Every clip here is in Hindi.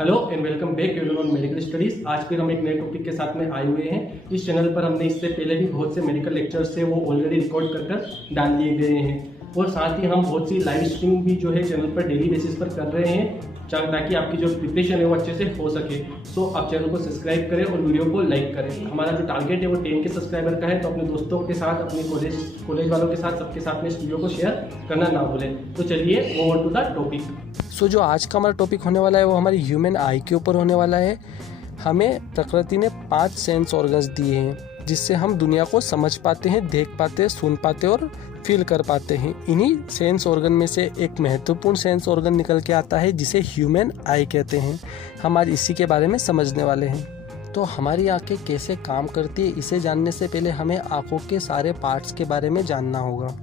Hello and welcome back to on medical studies. आज फिर हम एक नए टॉपिक के साथ में आए हुए हैं। इस चैनल पर हमने इससे पहले भी बहुत से मेडिकल लेक्चर्स है वो ऑलरेडी रिकॉर्ड कर डाल दिए गए हैं और साथ ही हम बहुत सी लाइव स्ट्रीम भी जो है चैनल पर डेली बेसिस पर कर रहे हैं ताकि आपकी जो प्रिपरेशन है वो अच्छे से हो सके। सो आप चैनल को सब्सक्राइब करें और वीडियो को लाइक करें। हमारा जो टारगेट है वो 10 के सब्सक्राइबर का है, तो अपने दोस्तों के साथ, अपने कॉलेज वालों के साथ, सबके साथ में इस वीडियो को शेयर करना ना भूलें। तो चलिए ओवर टू द टॉपिक। जो आज का हमारा टॉपिक होने वाला है वो हमारी ह्यूमन आई के ऊपर होने वाला है। हमें प्रकृति ने 5 सेंस ऑर्गन्स दिए हैं जिससे हम दुनिया को समझ पाते हैं, देख पाते हैं, सुन पाते हैं और फील कर पाते हैं। इन्हीं सेंस ऑर्गन में से एक महत्वपूर्ण सेंस ऑर्गन निकल के आता है जिसे ह्यूमन आई कहते हैं। हम आज इसी के बारे में समझने वाले हैं। तो हमारी आंखें कैसे काम करती है इसे जानने से पहले हमें आंखों के सारे पार्ट्स के बारे में जानना होगा।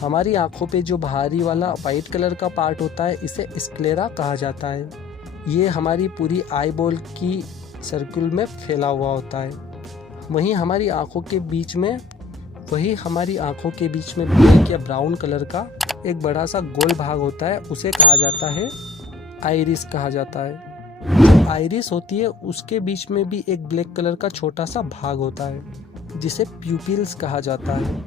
हमारी आंखों पे जो बाहरी वाला वाइट कलर का पार्ट होता है इसे स्क्लेरा कहा जाता है। ये हमारी पूरी आई बॉल की सर्कुल में फैला हुआ होता है। वहीं हमारी आंखों के बीच में ब्लैक या ब्राउन कलर का एक बड़ा सा गोल भाग होता है, उसे कहा जाता है आइरिस कहा जाता है। जो आइरिस होती है उसके बीच में भी एक ब्लैक कलर का छोटा सा भाग होता है जिसे प्यूपिल्स कहा जाता है।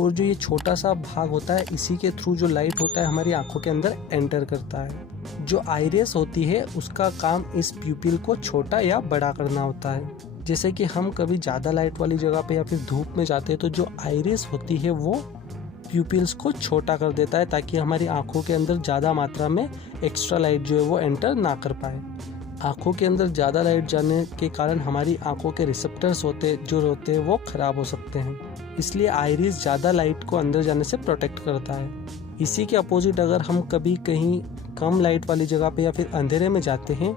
और जो ये छोटा सा भाग होता है इसी के थ्रू जो लाइट होता है हमारी आंखों के अंदर एंटर करता है। जो आइरिस होती है उसका काम इस प्यूपिल को छोटा या बड़ा करना होता है। जैसे कि हम कभी ज़्यादा लाइट वाली जगह पे या फिर धूप में जाते हैं तो जो आइरिस होती है वो प्यूपिल्स को छोटा कर देता है ताकि हमारी आंखों के अंदर ज़्यादा मात्रा में एक्स्ट्रा लाइट जो है वो एंटर ना कर पाए। आंखों के अंदर ज़्यादा लाइट जाने के कारण हमारी आंखों के रिसेप्टर्स होते हैं वो ख़राब हो सकते हैं। इसलिए आइरिस ज़्यादा लाइट को अंदर जाने से प्रोटेक्ट करता है। इसी के अपोजिट अगर हम कभी कहीं कम लाइट वाली जगह पे या फिर अंधेरे में जाते हैं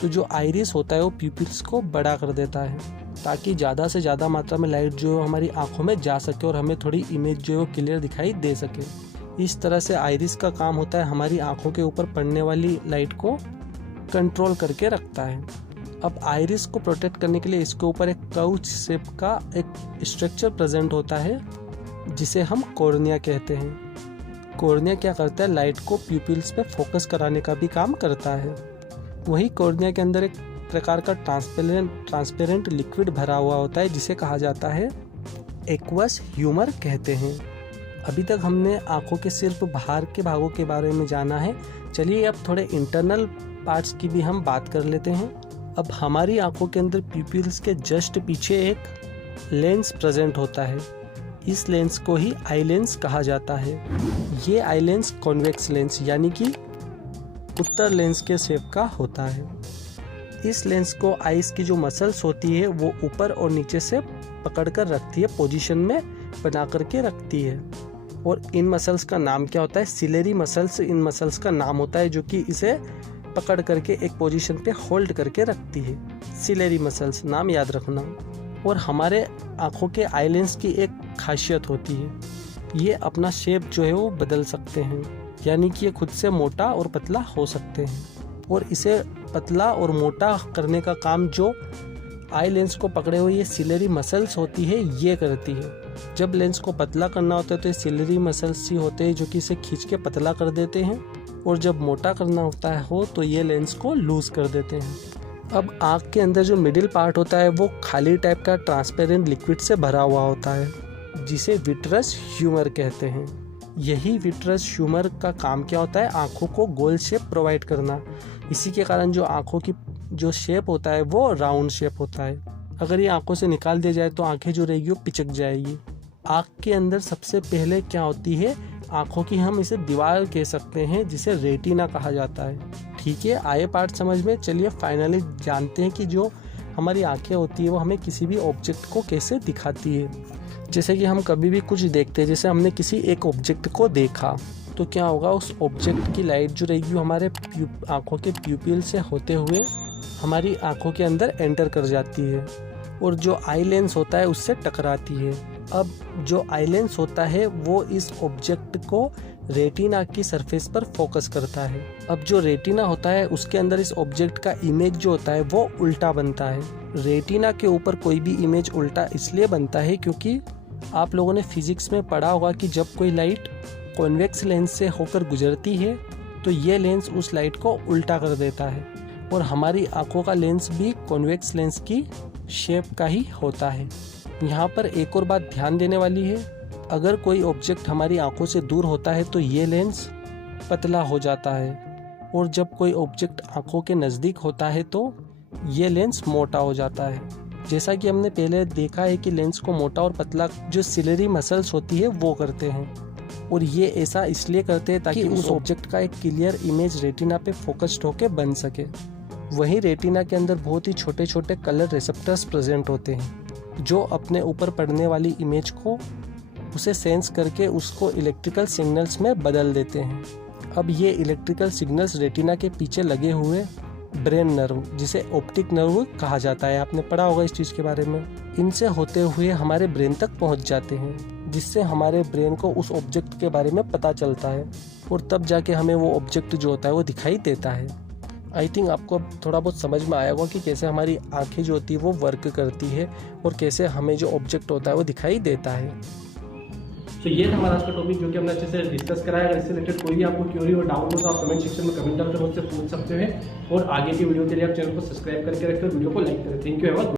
तो जो आइरिस होता है वो प्यूपिल्स को बड़ा कर देता है ताकि ज़्यादा से ज़्यादा मात्रा में लाइट जो हमारी आंखों में जा सके और हमें थोड़ी इमेज जो है वो क्लियर दिखाई दे सके। इस तरह से आइरिस का काम होता है हमारी आंखों के ऊपर पड़ने वाली लाइट को कंट्रोल करके रखता है। अब आइरिस को प्रोटेक्ट करने के लिए इसके ऊपर एक काउच शेप का एक स्ट्रक्चर प्रेजेंट होता है जिसे हम कॉर्निया कहते हैं। कॉर्निया क्या करता है, लाइट को प्यूपिल्स पे फोकस कराने का भी काम करता है। वही कॉर्निया के अंदर एक प्रकार का ट्रांसपेरेंट लिक्विड भरा हुआ होता है जिसे कहा जाता है एक्वस ह्यूमर कहते हैं। अभी तक हमने आंखों के सिर्फ बाहर के भागों के बारे में जाना है। चलिए अब थोड़े इंटरनल पार्ट्स की भी हम बात कर लेते हैं। अब हमारी आंखों के अंदर प्यूपिल्स के जस्ट पीछे एक लेंस प्रेजेंट होता है। इस लेंस को ही आई लेंस कहा जाता है। ये आई लेंस कॉन्वेक्स लेंस यानी कि उत्तर लेंस के शेप का होता है। इस लेंस को आइस की जो मसल्स होती है वो ऊपर और नीचे से पकड़ कर रखती है, पोजीशन में बना करके रखती है। और इन मसल्स का नाम क्या होता है, सिलेरी मसल्स इन मसल्स का नाम होता है जो कि इसे पकड़ करके एक पोजीशन पे होल्ड करके रखती है। सिलेरी मसल्स नाम याद रखना। और हमारे आंखों के आई लेंस की एक खासियत होती है, ये अपना शेप जो है वो बदल सकते हैं, यानी कि ये खुद से मोटा और पतला हो सकते हैं। और इसे पतला और मोटा करने का काम जो आई लेंस को पकड़े हुए ये सिलेरी मसल्स होती है ये करती है। जब लेंस को पतला करना होता है तो ये सिलेरी मसल्स ही होते हैं जो कि इसे खींच के पतला कर देते हैं, और जब मोटा करना होता है तो ये लेंस को लूज कर देते हैं। अब आँख के अंदर जो मिडिल पार्ट होता है वो खाली टाइप का ट्रांसपेरेंट लिक्विड से भरा हुआ होता है जिसे विट्रस ह्यूमर कहते हैं। यही विट्रस ह्यूमर का काम क्या होता है, आँखों को गोल शेप प्रोवाइड करना। इसी के कारण जो आँखों की जो शेप होता है वो राउंड शेप होता है। अगर ये आँखों से निकाल दिया जाए तो आँखें जो रहेगी वो पिचक जाएगी। आँख के अंदर सबसे पहले क्या होती है, आँखों की हम इसे दीवार कह सकते हैं जिसे रेटिना कहा जाता है। ठीक है, आए पार्ट समझ में। चलिए फाइनली जानते हैं कि जो हमारी आँखें होती है वो हमें किसी भी ऑब्जेक्ट को कैसे दिखाती है। जैसे कि हम कभी भी कुछ देखते हैं, जैसे हमने किसी एक ऑब्जेक्ट को देखा तो क्या होगा, उस ऑब्जेक्ट की लाइट जो रहेगी वो हमारे आँखों के प्यूपिल से होते हुए हमारी आँखों के अंदर एंटर कर जाती है और जो आई लेंस होता है उससे टकराती है। अब जो आई लेंस होता है वो इस ऑब्जेक्ट को रेटिना की सरफेस पर फोकस करता है। अब जो रेटिना होता है उसके अंदर इस ऑब्जेक्ट का इमेज जो होता है वो उल्टा बनता है। रेटिना के ऊपर कोई भी इमेज उल्टा इसलिए बनता है क्योंकि आप लोगों ने फिजिक्स में पढ़ा होगा कि जब कोई लाइट कॉन्वेक्स लेंस से होकर गुजरती है तो ये लेंस उस लाइट को उल्टा कर देता है। और हमारी आंखों का लेंस भी कॉन्वेक्स लेंस की शेप का ही होता है। यहाँ पर एक और बात ध्यान देने वाली है, अगर कोई ऑब्जेक्ट हमारी आंखों से दूर होता है तो ये लेंस पतला हो जाता है, और जब कोई ऑब्जेक्ट आंखों के नज़दीक होता है तो ये लेंस मोटा हो जाता है। जैसा कि हमने पहले देखा है कि लेंस को मोटा और पतला जो सिलेरी मसल्स होती है वो करते हैं, और ये ऐसा इसलिए करते हैं ताकि उस ऑब्जेक्ट का एक क्लियर इमेज रेटिना पे फोकस्ड होकर बन सके। वहीं रेटिना के अंदर बहुत ही छोटे छोटे कलर रिसेप्टर्स प्रेजेंट होते हैं जो अपने ऊपर पड़ने वाली इमेज को उसे सेंस करके उसको इलेक्ट्रिकल सिग्नल्स में बदल देते हैं। अब ये इलेक्ट्रिकल सिग्नल्स रेटिना के पीछे लगे हुए ब्रेन नर्व, जिसे ऑप्टिक नर्व कहा जाता है, आपने पढ़ा होगा इस चीज़ के बारे में, इनसे होते हुए हमारे ब्रेन तक पहुंच जाते हैं, जिससे हमारे ब्रेन को उस ऑब्जेक्ट के बारे में पता चलता है, और तब जाके हमें वो ऑब्जेक्ट जो होता है वो दिखाई देता है। आई थिंक आपको थोड़ा बहुत समझ में आया होगा कि कैसे हमारी आंखें जो होती है वो वर्क करती है और कैसे हमें जो ऑब्जेक्ट होता है वो दिखाई देता है। तो ये था हमारा आज का टॉपिक जो कि हमने अच्छे से डिस्कस कराया। अगर इससे रिलेटेड कोई भी आपको क्वेरी और डाउट हो तो आप कमेंट सेक्शन में कमेंट डालकर मुझसे पूछ सकते हैं, और आगे की वीडियो के लिए आप चैनल को सब्सक्राइब करके रखें और वीडियो को लाइक करें। Thank you.